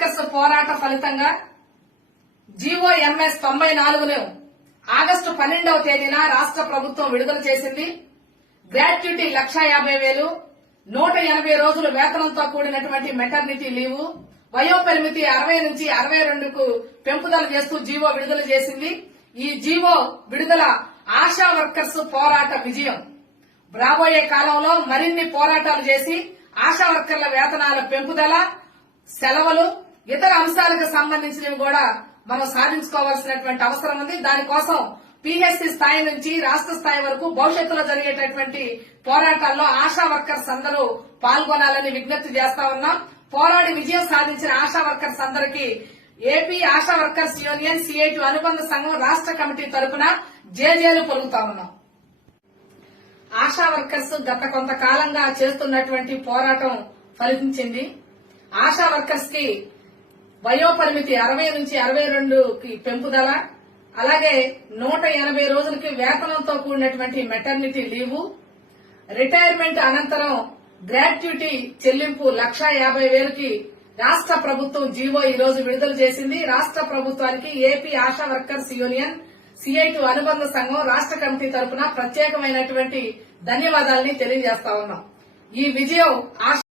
Workers పోరాట ఫలితంగా GOMS 94ను August 12వ తేదీన రాష్ట్ర ప్రభుత్వం విడుదల చేసింది. గ్రాట్యుటీ 1,50,000, 180 రోజులు వేతనంతో కూడినటువంటి మెటర్నిటీ లీవు, వయోపరిమితి 60 నుంచి 62కు పెంపుదల చేస్తూ జీవో విడుదల చేసింది. ఈ జీవో విడుదల ఆశా వర్కర్స్ పోరాట విజయం. రాబోయే కాలంలో మరిన్ని పోరాటాలు చేసి ఆశా వర్కర్ల వేతనాల పెంపుదల, సెలవులు, ఇతర అంశాలకు సంబంధించినవి కూడా మనం సాధించుకోవాల్సినటువంటి అవసరం ఉంది. దానికోసం పిహెచ్సి స్థాయి నుంచి రాష్ట్ర స్థాయి వరకు భవిష్యత్తులో జరిగేటటువంటి పోరాటాల్లో ఆశా వర్కర్స్ అందరూ పాల్గొనాలని విజ్ఞప్తి చేస్తా ఉన్నాం. పోరాడి విజయం సాధించిన ఆశా వర్కర్స్ అందరికీ AP ASHA workers union CIT అనుబంధ సంఘం రాష్ట్ర కమిటీ తరపున జేజేలు పలుకుతా ఉన్నాం. ఆశా వర్కర్స్ గత కొంతకాలంగా చేస్తున్నటువంటి పోరాటం ఫలించింది. ఆశా వర్కర్స్ కి వయోపరిమితి 60 నుంచి 62కి పెంపుదల, అలాగే 180 రోజులకి వేతనంతో కూడినటువంటి మెటర్నిటీ లీవు, రిటైర్మెంట్ అనంతరం గ్రాట్యుటీ చెల్లింపు 1,50,000కి రాష్ట్ర ప్రభుత్వం జీవో ఈ రోజు విడుదల చేసింది. రాష్ట్ర ప్రభుత్వానికి AP ASHA workers union CIT అనుబంధ సంఘం రాష్ట్ర కమిటీ తరపున ప్రత్యేకమైనటువంటి ధన్యవాదాలని తెలియజేస్తా ఉన్నాం. ఈ విజయం